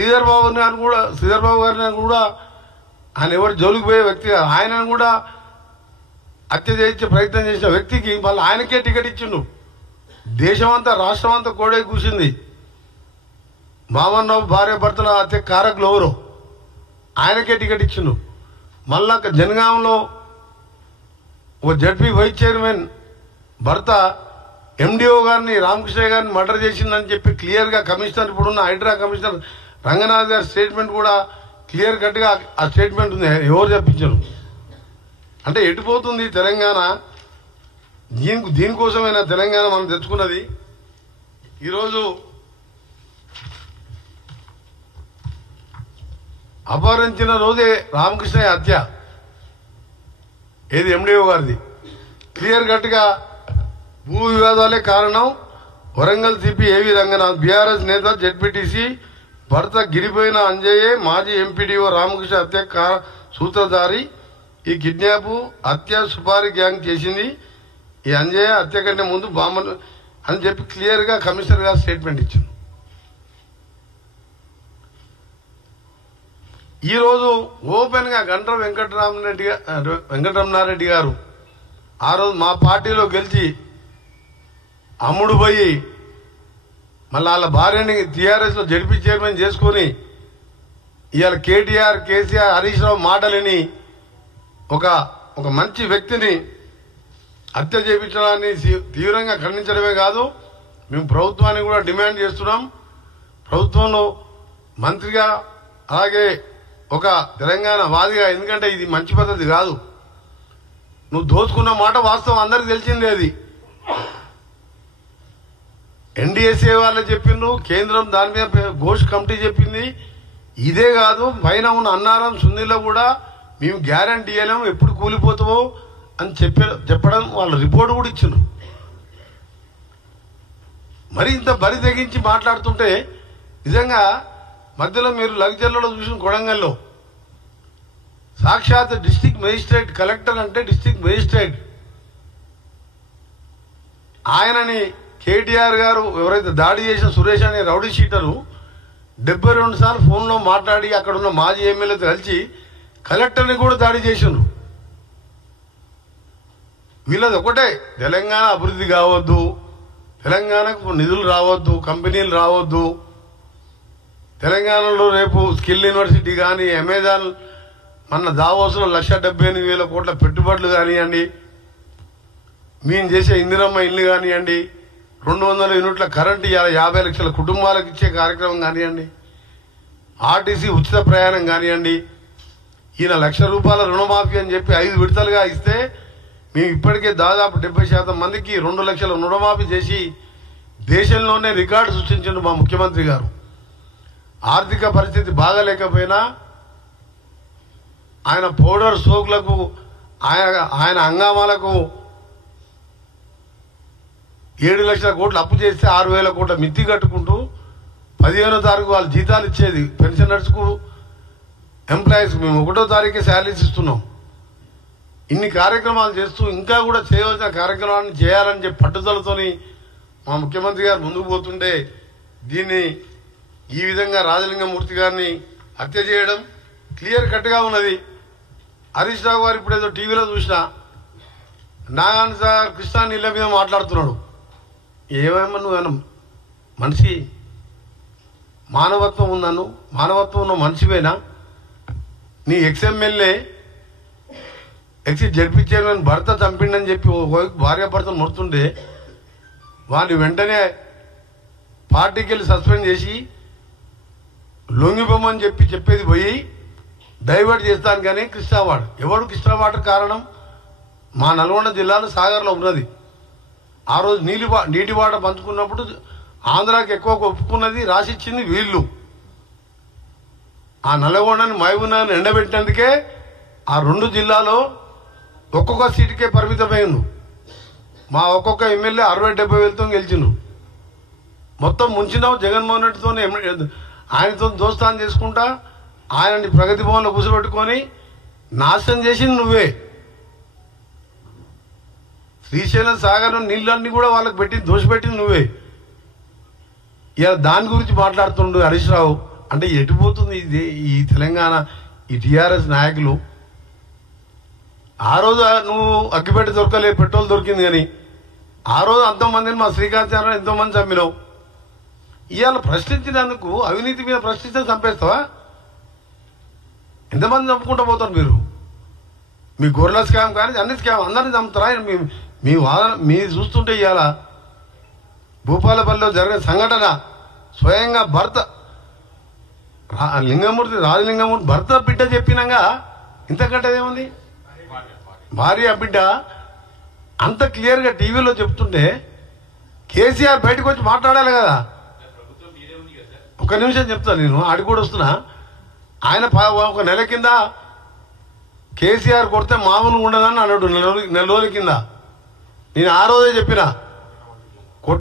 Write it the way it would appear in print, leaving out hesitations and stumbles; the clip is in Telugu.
శ్రీధర్ బాబు గారిని కూడా ఆయన ఎవరు జోలికి పోయే వ్యక్తి కాదు. ఆయనను కూడా హత్య చేయించే ప్రయత్నం చేసిన వ్యక్తికి మళ్ళీ ఆయనకే టికెట్ ఇచ్చిండు. దేశమంతా రాష్ట్రం అంతా కోడే కూసింది. మామన్న భార్య భర్తల హత్య కారకులు ఎవరు, ఆయనకే టికెట్ ఇచ్చిండు. మళ్ళా జనగాంలో ఓ జడ్పీ వైస్ చైర్మన్ భర్త ఎండిఓ గారిని రామకృష్ణ గారిని మర్డర్ చేసిందని చెప్పి క్లియర్గా కమిషనర్, ఇప్పుడున్న హైడ్రా కమిషనర్ రంగనాథ్ గారి స్టేట్మెంట్ కూడా క్లియర్ కట్గా ఆ స్టేట్మెంట్ ఉంది. ఎవరు చెప్పించారు అంటే ఎటుపోతుంది తెలంగాణ? దీనికోసమైనా తెలంగాణ మనం తెచ్చుకున్నది. ఈరోజు అపహరించిన రోజే రామకృష్ణ హత్య, ఏది ఎండిఓ గారిది, క్లియర్ కట్గా భూ వివాదాలే కారణం. వరంగల్ సిపి ఏవి రంగనాథ్, బీఆర్ఎస్ నేత జెడ్పీటీసీ భర్త గిరిపోయిన అంజయ్యే మాజీ ఎంపీడీఓ రామకృష్ణ హత్య సూత్రధారి. ఈ కిడ్నాప్ హత్య సుపారీ గ్యాంగ్ చేసింది. ఈ అంజయ్య హత్య కంటే ముందు బాంబను అని చెప్పి క్లియర్గా కమిషనర్ గారు స్టేట్మెంట్ ఇచ్చారు. ఈరోజు ఓపెన్గా గండ్ర వెంకటరమణారెడ్డి గారు ఆ రోజు మా పార్టీలో గెలిచి అమ్ముడు పోయి మళ్ళీ వాళ్ళ భార్యని టీఆర్ఎస్లో జడ్పీ చైర్మన్ చేసుకొని ఇవాళ కేటీఆర్, కేసీఆర్, హరీష్ రావు మాటలని ఒక మంచి వ్యక్తిని హత్య చేయించడాన్ని తీవ్రంగా ఖండించడమే కాదు, మేము ప్రభుత్వాన్ని కూడా డిమాండ్ చేస్తున్నాం. ప్రభుత్వంలో మంత్రిగా అలాగే ఒక తెలంగాణ వాదిగా, ఎందుకంటే ఇది మంచి పద్ధతి కాదు. నువ్వు దోచుకున్న మాట వాస్తవం అందరికి తెలిసిందే. అది ఎన్డీఎస్ఏ వాళ్ళు చెప్పిండ్రు, కేంద్రం దాని మీద ఘోష్ కమిటీ చెప్పింది. ఇదే కాదు, పైన ఉన్న అన్నారం సున్నీలో కూడా మేము గ్యారంటీ ఇవ్వలేము, ఎప్పుడు కూలిపోతావో అని చెప్పడం వాళ్ళ రిపోర్ట్ కూడా ఇచ్చిండ్రు. మరి ఇంత బరి తెగించి మాట్లాడుతుంటే నిజంగా మధ్యలో మీరు లగ్జర్లలో చూసిన కొడంగల్లో సాక్షాత్ డిస్ట్రిక్ట్ మేజిస్ట్రేట్, కలెక్టర్ అంటే డిస్ట్రిక్ట్ మేజిస్ట్రేట్, ఆయనని కేటీఆర్ గారు ఎవరైతే దాడి చేసిన సురేష్ అనే రౌడీ షీటరు 72 సార్లు ఫోన్లో మాట్లాడి అక్కడ ఉన్న మాజీ ఎమ్మెల్యేతో కలిసి కలెక్టర్ని కూడా దాడి చేసిండ్రు. వీళ్ళది ఒకటే, తెలంగాణ అభివృద్ధి కావద్దు, తెలంగాణకు నిధులు రావద్దు, కంపెనీలు రావద్దు, తెలంగాణలో రేపు స్కిల్ యూనివర్సిటీ కానీ, అమెజాన్ మన దావోస్లో 1,78,000 కోట్ల పెట్టుబడులు కానివ్వండి, మేము చేసే ఇందిరమ్మ ఇల్లు కానివ్వండి, 200 యూనిట్ల కరెంటు ఇవాళ 50 లక్షల కుటుంబాలకు ఇచ్చే కార్యక్రమం కానివ్వండి, ఆర్టీసీ ఉచిత ప్రయాణం కానివ్వండి, ఈయన ₹1,00,000 రుణమాఫీ అని చెప్పి 5 విడతలుగా ఇస్తే మేము ఇప్పటికే దాదాపు 70% మందికి 2 లక్షల రుణమాఫీ చేసి దేశంలోనే రికార్డు సృష్టించారు మా ముఖ్యమంత్రి గారు. ఆర్థిక పరిస్థితి బాగాలేకపోయినా ఆయన పౌడర్ సోకులకు, ఆయన హంగామాలకు 7 లక్షల కోట్లు అప్పు చేస్తే 6,000 కోట్ల మిత్తి కట్టుకుంటూ 15వ తారీఖు వాళ్ళు జీతాలు ఇచ్చేది. పెన్షనర్స్కు, ఎంప్లాయీస్ మేము 1వ తారీఖే శాలరీస్ ఇస్తున్నాం. ఇన్ని కార్యక్రమాలు చేస్తూ ఇంకా కూడా చేయవలసిన కార్యక్రమాన్ని చేయాలని చెప్పి పట్టుదలతోని మా ముఖ్యమంత్రి గారు ముందుకు పోతుంటే దీన్ని ఈ విధంగా రాజలింగమూర్తి గారిని హత్య చేయడం క్లియర్ కట్గా ఉన్నది. హరీష్ రావు గారు ఇప్పుడు ఏదో టీవీలో చూసిన నాగాన్ సార్ కృష్ణా నీళ్ళ మీద మాట్లాడుతున్నాడు. ఏమేమో నువ్వు మనిషి మానవత్వం ఉందను, మానవత్వం ఉన్న మనిషివేనా? నీ ఎక్స్ఎమ్మెల్యే జడ్పీ చైర్మన్ భర్త చంపిండని చెప్పి భార్య భర్తను మొడుతుండే వాడిని వెంటనే పార్టీకి వెళ్ళి సస్పెండ్ చేసి లొంగిపోమని చెప్పేది పోయి డైవర్ట్ చేస్తాను. కానీ కృష్ణా వాటర్, ఎవడు కృష్ణా వాటర్ కారణం? మా నల్గొండ జిల్లాలో సాగర్లో ఉన్నది. ఆ రోజు నీటి వాటర్ పంచుకున్నప్పుడు ఆంధ్రాకి ఎక్కువ ఒప్పుకున్నది, రాసిచ్చింది వీళ్ళు. ఆ నల్గొండని మహబూబ్నగర్ని ఎండబెట్టినందుకే ఆ 2 జిల్లాలో ఒక్కొక్క సీటుకే పరిమితమైంది. మా ఒక్కొక్క ఎమ్మెల్యే 60-70 గెలిచిండు. మొత్తం ముంచినావు జగన్మోహన్ రెడ్డితో, ఆయనతో దోస్తాను చేసుకుంటా ఆయనని ప్రగతి భవన్లో కూర్చోబెట్టుకొని నాశనం చేసింది నువ్వే. శ్రీశైలం సాగర్ నీళ్ళన్నీ కూడా వాళ్ళకి పెట్టి దోషపెట్టింది నువ్వే. ఇలా దాని గురించి మాట్లాడుతుండు హరీష్ రావు. అంటే ఎటుపోతుంది ఇది ఈ తెలంగాణ ఈ టీఆర్ఎస్ నాయకులు? ఆ రోజు నువ్వు అగ్గిపెట్టి దొరకలే, పెట్రోల్ దొరికింది కానీ ఆ రోజు అంతమందిని మా శ్రీకాంత్ ఎంతోమంది చంపినావు. ఇవాళ ప్రశ్నించినందుకు అవినీతి మీద ప్రశ్నిస్తే చంపేస్తావా? ఎంతమంది చంపుకుంటూ పోతారు మీరు? మీ గొర్రెల స్కామ్ కానీ అన్ని స్కామ్ అందరినీ చంపుతారా? మీ వాదన మీరు చూస్తుంటే ఇవాళ భూపాలపల్లిలో జరిగిన సంఘటన స్వయంగా భర్త లింగమూర్తి రాజలింగమూర్తి భర్త బిడ్డ చెప్పినాక ఇంతకంటే ఏముంది? భార్య బిడ్డ అంత క్లియర్గా టీవీలో చెప్తుంటే కేసీఆర్ బయటకు వచ్చి మాట్లాడాలి కదా. ఒక నిమిషం చెప్తాను, నేను ఆడి కూడా వస్తున్నా. ఆయన ఒక నెల కింద కేసీఆర్ కొడితే మామూలుగా ఉండదని అన్నాడు, నెల రోజుల కింద. నేను ఆ రోజే చెప్పిన